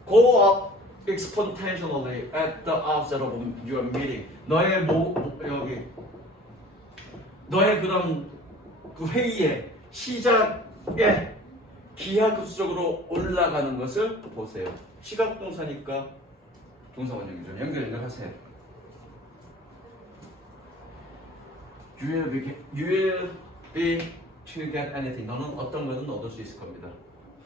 go up exponentially at the outset of your meeting. 너의 너의 그런 그 회의의 시작에 기하급수적으로 올라가는 것을 보세요. 시각동사니까 동사 원형이 좀 연결하세요. You will be to get anything. 너는 어떤 것은 얻을 수 있을 겁니다.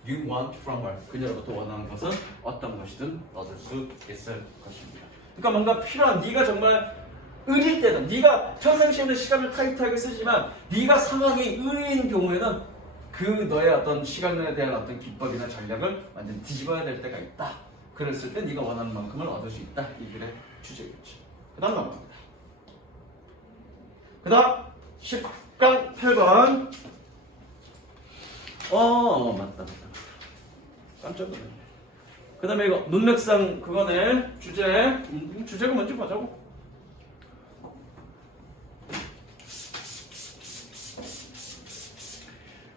You want from her. 그녀로부터 원하는 것은 어떤 것이든 얻을 수 있을 것입니다. 그러니까 뭔가 필요한 네가 정말 의릴 때는 네가 평상시에는 시간을 타이트하게 쓰지만 네가 상황이 의리인 경우에는 그 너의 어떤 시간에 대한 어떤 기법이나 전략을 완전히 뒤집어야 될 때가 있다. 그랬을 때 네가 원하는 만큼을 얻을 수 있다. 이 글의 주제겠지. 그 다음 넘어갑니다. 그 다음 10강 8번. 맞다. 깜짝 놀랐네. 그 다음에 이거 문맥상 그거네. 주제가 뭔지 보자고.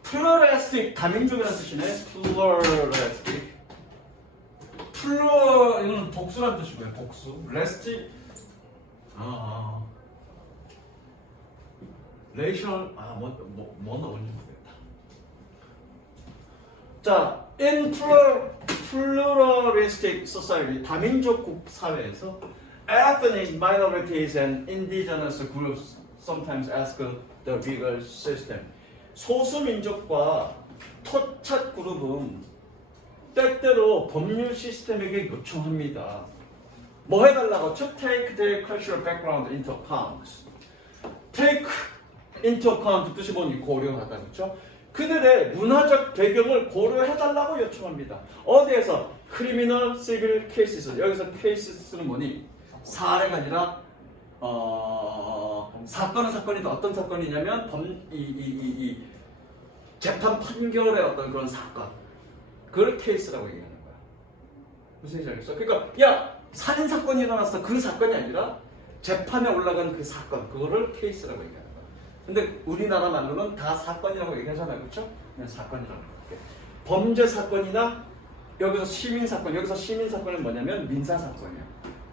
플루럴리스틱 다민족이라는 뜻이네. 플루럴리스틱. 이거는 복수라는 뜻이고요. 복수. 레스틱. 레이션. 뭐 나오는지 모르겠다. 자, in pluralistic society, 다민족 사회에서 ethnic minorities and indigenous groups sometimes ask the legal system. 소수민족과 토착 그룹은 때때로 법률 시스템에게 요청합니다. 뭐 해달라고? To take their cultural background into account. Take into account 뜻이 뭐니? 고려하다. 그렇죠? 그들의 문화적 배경을 고려해달라고 요청합니다. 어디에서? Criminal Civil Cases. 여기서 cases는 뭐니? 사례가 아니라 사건은 사건인데 어떤 사건이냐면 재판 판결의 어떤 그런 사건. 그걸 케이스라고 얘기하는 거야. 무슨 얘기인지 알겠어? 그러니까 야 살인 사건이 일어났어. 그 사건이 아니라 재판에 올라간 그 사건. 그거를 케이스라고 얘기하는 거야. 근데 우리나라 말로는 다 사건이라고 얘기하잖아요. 그렇죠? 그냥 사건이라고 얘기해. 범죄 사건이나 여기서 시민 사건, 여기서 시민 사건은 뭐냐면 민사 사건이야.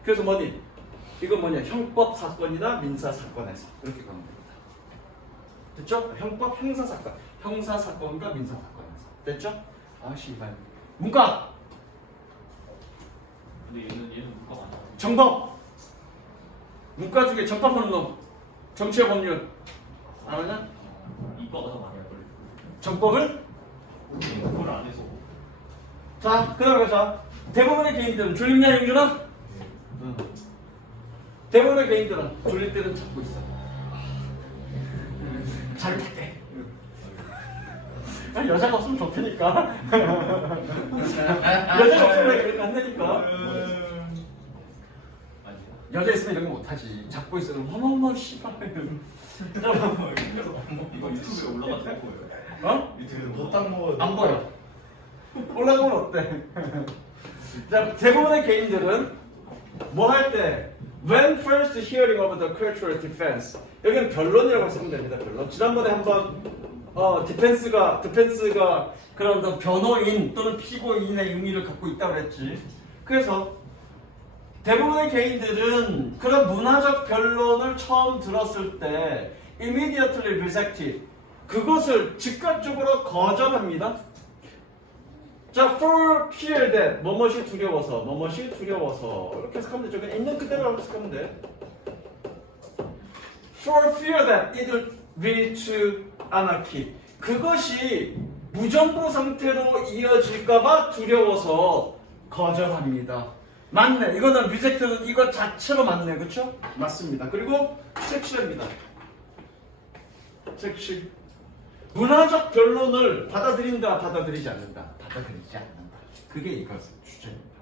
그래서 뭐니? 이건 뭐냐? 형법 사건이나 민사 사건에서 이렇게 가는 겁니다. 됐죠? 형법 형사 사건, 형사 사건과 민사 사건에서 됐죠? 아 씨발. 문과 근데 얘는 문과 맞아. 정법. 문과 중에 정법하는 놈. 정치의 법률 알아냐? 이과가 더 많이 할걸. 정법을 그걸 안 해서. 자, 그다음에 자 대부분의 개인들은 졸립냐 영준아? 응. 대부분의 개인들은 졸릴 때는 잡고 있어. 잘 때. 여자가 없으면 좋다니까. 여자가 없으면 그렇게 안 되니까. 아니야. 여자 있으면 이런 거 못하지. 잡고 있으면 어머머 씨발. 이거 유튜브에 올라가도 보여요. 어? 유튜브 못딱 먹어도 안 보여. 올라가면 어때? 자, 대부분의 개인들은 뭐 할 때 when first hearing of the cultural defense 여기는 변론이라고 쓰면 됩니다. 변론. 지난번에 한번 디펜스가 그런 어떤 변호인 또는 피고인의 의미를 갖고 있다고 그랬지. 그래서 대부분의 개인들은 그런 문화적 변론을 처음 들었을 때 immediately rejected 그것을 즉각적으로 거절합니다. 자, for fear that 뭐뭇이 두려워서 이렇게 해석하면 되죠. 그냥 있는 그대로 해석하면 돼. For fear that it will lead to anarchy 그것이 무정부 상태로 이어질까봐 두려워서 거절합니다. 맞네. 이거는 reject는 이거 자체로 맞네. 그렇죠? 맞습니다. 그리고 섹시합니다. 섹시. 문화적 변론을 받아들인다, 받아들이지 않는다. 받아들이지 않는다. 그게 이것의 주제입니다.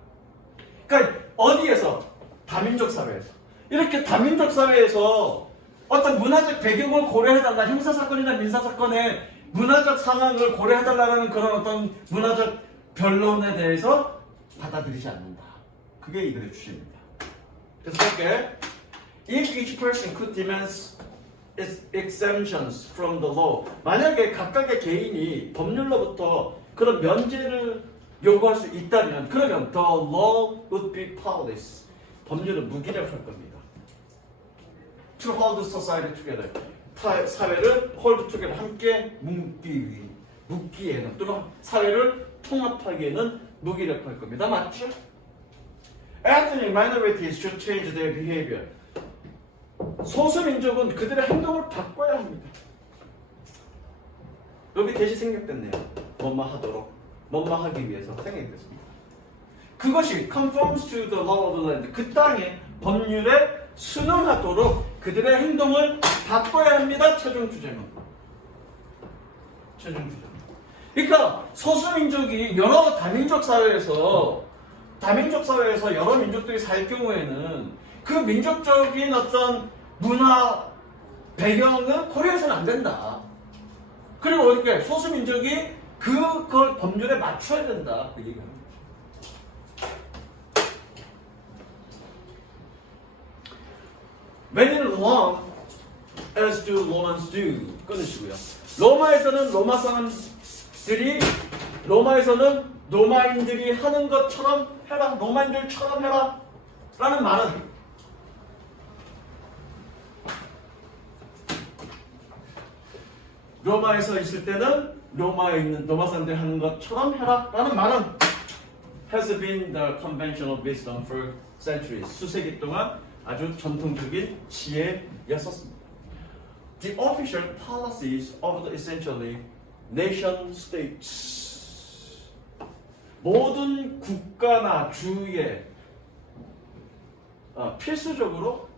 그러니까 어디에서? 다민족 사회에서. 이렇게 다민족 사회에서 어떤 문화적 배경을 고려해달라, 형사사건이나 민사사건의 문화적 상황을 고려해달라는 그런 어떤 문화적 변론에 대해서 받아들이지 않는다. 그게 이글의 주제입니다. 그래서 볼게. If each person could demand exemptions from the law. 만약에 각각의 개인이 법률로부터 그런 면제를 요구할 수 있다면 그러면 the law would be powerless. 법률은 무기력할 겁니다. To hold society together. 사회를 hold together 함께 묶기에는 또는 사회를 통합하기에는 무기력할 겁니다. 맞죠? Ethnic minorities should change their behavior. 소수민족은 그들의 행동을 바꿔야 합니다. 여기 대시 생략됐네요. 뭐뭐 하기 위해서 생략됐습니다. 그것이 conforms to the law of the land. 그 땅의 법률에 순응하도록 그들의 행동을 바꿔야 합니다. 최종 주제는. 그러니까 소수민족이 여러 다민족 사회에서 여러 민족들이 살 경우에는 그 민족적인 어떤 문화 배경은 고려해서는 안 된다. 그리고 어떻게 소수민족이 그걸 법률에 맞춰야 된다. 그 얘기합니다. When in Rome, as do Romans do. 끊으시고요. 로마인들이 하는 것처럼 해라. 로마인들처럼 해라. 라는 말은 로마에서 있을 때는 로마 사람들이 하는 것처럼 해라 라는 말은 has been the conventional wisdom for centuries. 수세기 동안 아주 전통적인 지혜였었습니다. The official policies of the essentially nation states. 모든 국가나 주의 필수적으로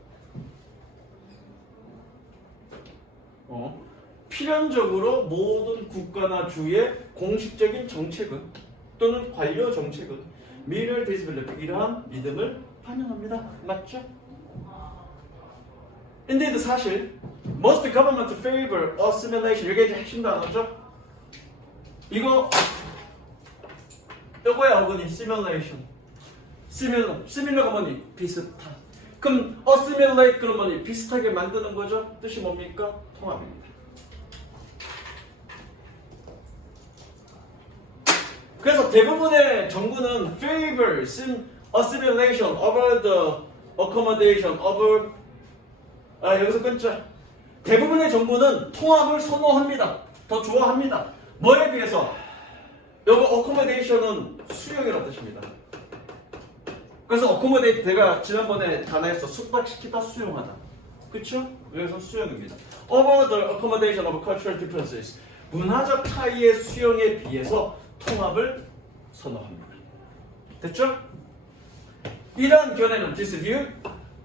필연적으로 모든 국가나 주의 공식적인 정책은 또는 관료 정책은 mirror this belief 이러한 믿음을 반영합니다. 맞죠? Indeed 사실 most government favor assimilation 이게 이제 핵심 단어죠? 이거야 어머니 simulation similar가 뭐니? 비슷한. 그럼 assimilate 그럼 뭐니? 비슷하게 만드는 거죠? 뜻이 뭡니까? 통합입니다. 그래서 대부분의 정부는 favors assimilation over the accommodation over 여기서 끊자. 대부분의 정부는 통합을 선호합니다. 더 좋아합니다. 뭐에 비해서? 여기 accommodation은 수용이라는 뜻입니다. 그래서 accommodate 내가 지난번에 단어에서 숙박시키다 수용하다. 그쵸? 여기서 수용입니다. Over the accommodation of cultural differences. 문화적 차이의 수용에 비해서 통합을 선호합니다. 됐죠? 이러한 견해는 this view.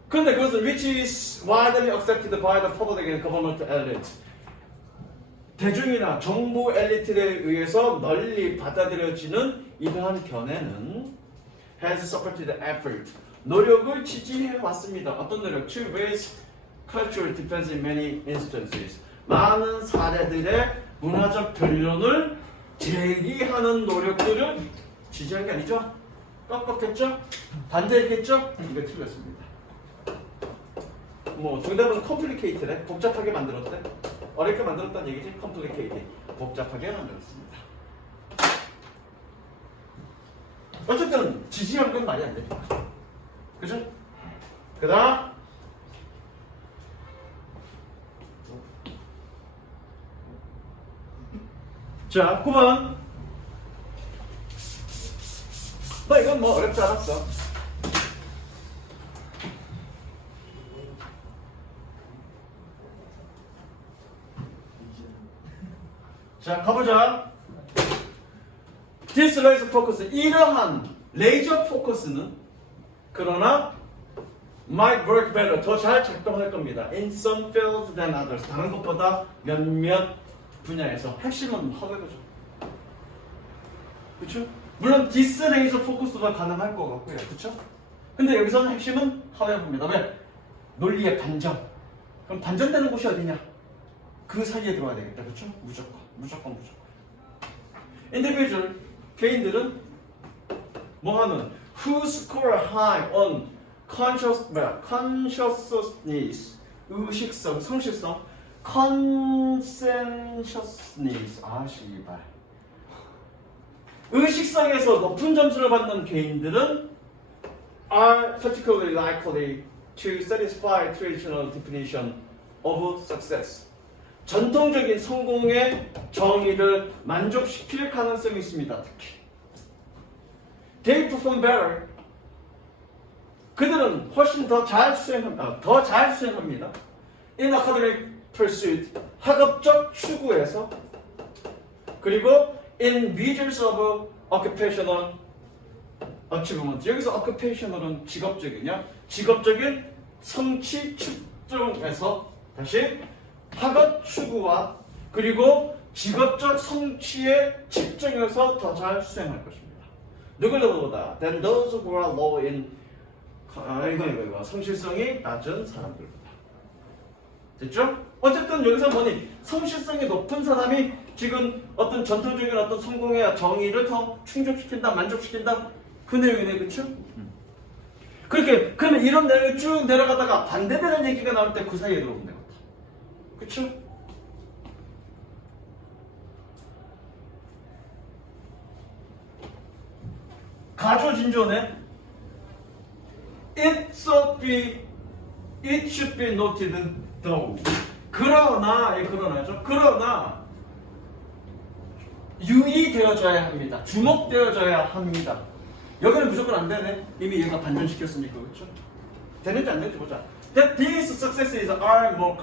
근데 그것은 which is widely accepted by the public and government elite. 대중이나 정부 엘리트에 의해서 널리 받아들여지는 이러한 견해는 has supported effort. 노력을 지지해 왔습니다. 어떤 노력? To raise cultural difference in many instances. 많은 사례들의 문화적 변론을 제기하는 노력들을 지지한 게 아니죠? 꺾었겠죠? 반대했겠죠? 이거 틀렸습니다. 뭐 정답은 complicate래. 복잡하게 만들었대. 어렵게 만들었다는 얘기지? complicated. 복잡하게 만들었습니다. 어쨌든 지지한 건 말이 안 됩니다. 그죠? 그 다음 자 9번 뭐 이건 뭐 어렵지 않았어. 자 가보자. This laser focus 이러한 레이저 포커스는 그러나 might work better 더 잘 작동할 겁니다. In some fields than others 다른 것보다 몇몇 분야에서 핵심은 허브죠. 그렇죠? 물론 this laser focus도 가능할 것 같고요. 그렇죠? 근데 여기서는 핵심은 허브입니다. 왜? 논리의 반전. 그럼 반전되는 곳이 어디냐? 그 사이에 들어와야 되겠다. 그렇죠? 무조건. individual 개인들은 뭐 하는 who score high on consciousness 의식성, 성실성 conscientiousness 씨발 의식성에서 높은 점수를 받는 개인들은 are particularly likely to satisfy traditional definition of success 전통적인 성공의 정의를 만족시킬 가능성이 있습니다. 특히 They perform better. 그들은 훨씬 더 잘 수행합니다. In academic pursuit, 학업적 추구에서 그리고 in measures of occupational achievement. 여기서 occupational은 직업적인 성취 측정에서 다시 학업 추구와 그리고 직업적 성취의 측정에서 더 잘 수행할 것입니다. 누구보다 than those who are low in 이거 성실성이 낮은 사람들보다. 됐죠? 어쨌든 여기서 뭐니 성실성이 높은 사람이 지금 어떤 전통적인 어떤 성공의 정의를 더 충족시킨다, 만족시킨다 그 내용이네, 그렇죠? 그렇게 그러면 이런 내용이 쭉 내려가다가 반대되는 얘기가 나올 때 그 사이에 들어오면 되겠다. 그렇죠? 가조진조네. It should be noted though. 그러나 유의되어져야 합니다. 주목되어져야 합니다. 여기는 무조건 안 되네. 이미 얘가 반전시켰으니까 그렇죠? 되는지 안 되는지 보자. That these successes are more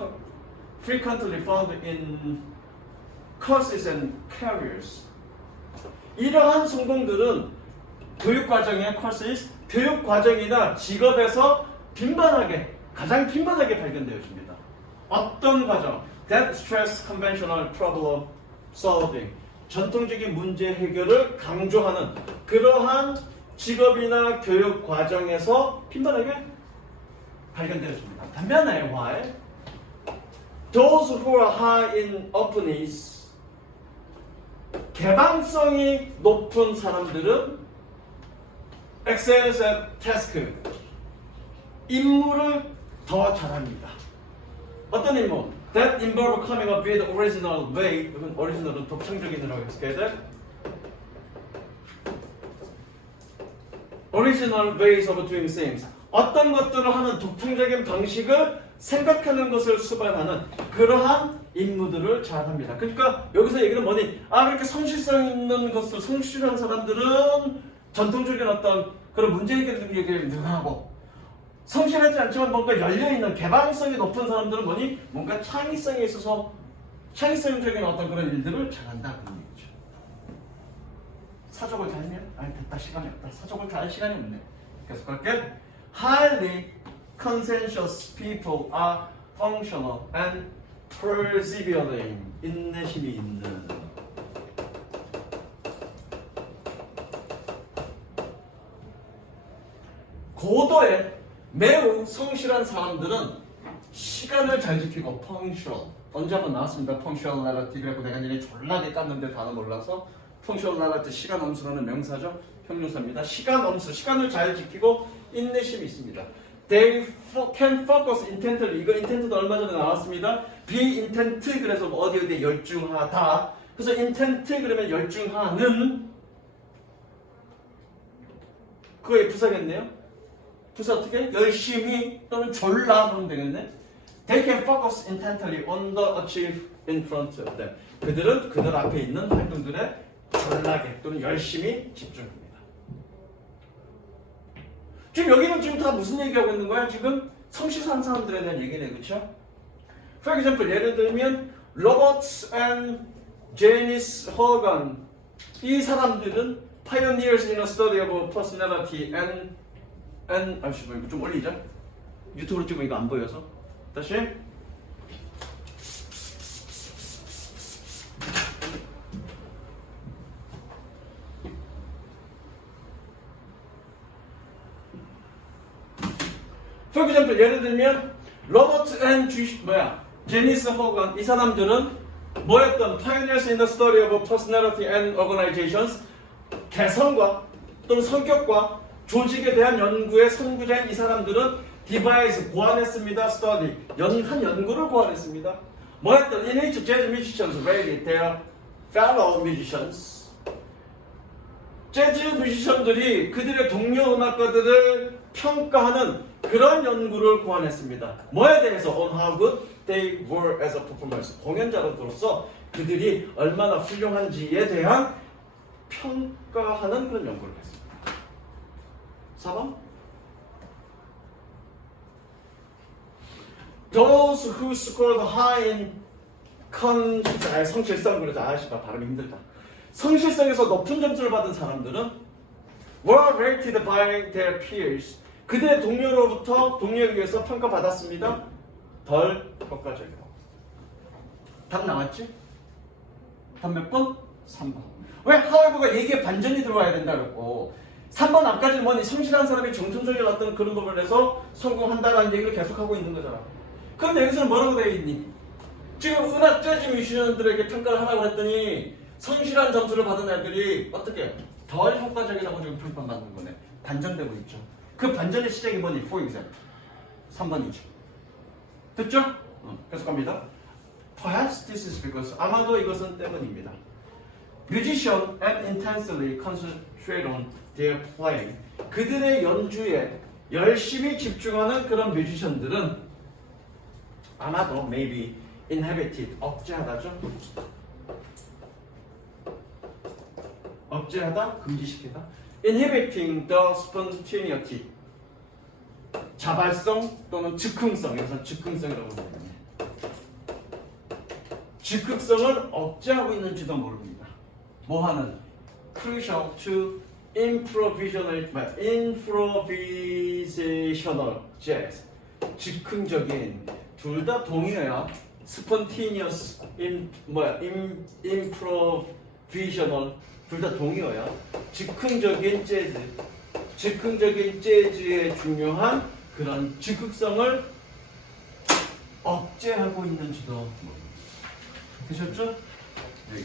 frequently found in courses and careers. 이러한 성공들은 교육과정의 courses, 교육과정이나 직업에서 가장 빈번하게 발견되어집니다. 어떤 과정? That stress conventional problem solving. 전통적인 문제 해결을 강조하는 그러한 직업이나 교육 과정에서 빈번하게 발견되어집니다. 반면에 why? Those who are high in openness, 개방성이 높은 사람들은 excels at task, 임무를 더 잘합니다. 어떤 임무? That involve coming up with original way. 이건 original은 독창적인이라고 해석해야 돼. original ways of doing things. 어떤 것들을 하는 독창적인 방식을 생각하는 것을 수반하는 그러한 임무들을 잘합니다. 그러니까 여기서 얘기는 뭐니? 그렇게 성실성 있는 것을 성실한 사람들은 전통적인 어떤 그런 문제 해결 능력이 능하고 성실하지 않지만 뭔가 열려있는 개방성이 높은 사람들은 뭐니? 뭔가 창의성에 있어서 창의성적인 어떤 그런 일들을 잘한다 그런 얘기죠. 사족을 달면? 됐다 시간이 없다. 사족을 달 시간이 없네. 그래서 그렇게 highly conscientious people are functional and persevering. 인내심이 있는. 고도의 매우 성실한 사람들은 시간을 잘 지키고 punctual. 언제 한번 나왔습니다. punctuality. 그래서 내가 전에 졸라게 깠는데 단어 몰라서 punctuality 시간 엄수라는 명사죠. 형용사입니다. 시간 엄수, 시간을 잘 지키고 인내심이 있습니다. They can focus intently. 이거 intent도 얼마 전에 나왔습니다. be intent 그래서 어디에 열중하다. 그래서 intent 그러면 열중하는 그거의 부사겠네요. 부사 어떻게? 열심히 또는 졸라 그러면 되겠네. They can focus intently on the achieve in front of them. 그들은 그들 앞에 있는 활동들에 졸라게 또는 열심히 집중합니다. 지금 여기는 지금 다 무슨 얘기하고 있는 거야? 지금 성실한 사람들에 대한 얘기네, 그렇죠? For example, 예를 들면 로버트 and 제니스 허건 이 사람들은 pioneers in the study of personality and 이거 좀 올리자. 유튜브로 찍으면 이거 안 보여서 다시. For example, 예를 들면 로버트 앤 제니스 허건 이 사람들은 뭐였던 pioneers in the study of personality and organizations 개성과 또는 성격과 조직에 대한 연구의 선구자인 이 사람들은 디바이스 고안했습니다. study 한 연구를 고안했습니다. 뭐였던 in which jazz musicians rated their fellow musicians 재즈 뮤지션들이 그들의 동료 음악가들을 평가하는 그런 연구를 고안했습니다. 뭐에 대해서? On how good they were as a performers. 공연자로서 그들이 얼마나 훌륭한지에 대한 평가하는 그런 연구를 했습니다. 4번. Those who scored high in 성실성 그래서 아시바 발음이 힘들다. 성실성에서 높은 점수를 받은 사람들은 were rated by their peers. 그들의 동료에 의해서 평가받았습니다. 덜 효과적이고. 답 나왔지? 답 몇 번? 3번. 왜 however가 얘기에 반전이 들어와야 된다 그랬고 3번 앞까지는 뭐니? 성실한 사람이 정통적인 어떤 그런 법을 내서 성공한다라는 얘기를 계속하고 있는 거잖아. 그런데 여기서는 뭐라고 되어 있니? 지금 음악 재즈 뮤지션들에게 평가를 하라고 했더니 성실한 점수를 받은 애들이 어떻게 덜 효과적이라고 지금 평가받는 거네. 반전되고 있죠. 그 반전의 시작이 뭐니? For example. 3번이죠. 됐죠? 계속 갑니다. Perhaps this is because 아마도 이것은 때문입니다. Musician and intensely concentrate on their playing. 그들의 연주에 열심히 집중하는 그런 뮤지션들은 아마도 maybe inhibited 억제하다죠. 억제하다, 금지시키다. Inhibiting the spontaneity. 자발성 또는 즉흥성. 여기서 즉흥성이라고 합니다. 즉흥성을 억제하고 있는지도 모릅니다. 뭐하는? Crucial to improvisational jazz. 즉흥적인 둘 다 동의어야. Spontaneous, improvisational 둘 다 동의어야. 즉흥적인 재즈의 중요한 그런 즉흥성을 억제하고 있는지도 모릅니다. 되셨죠? 네.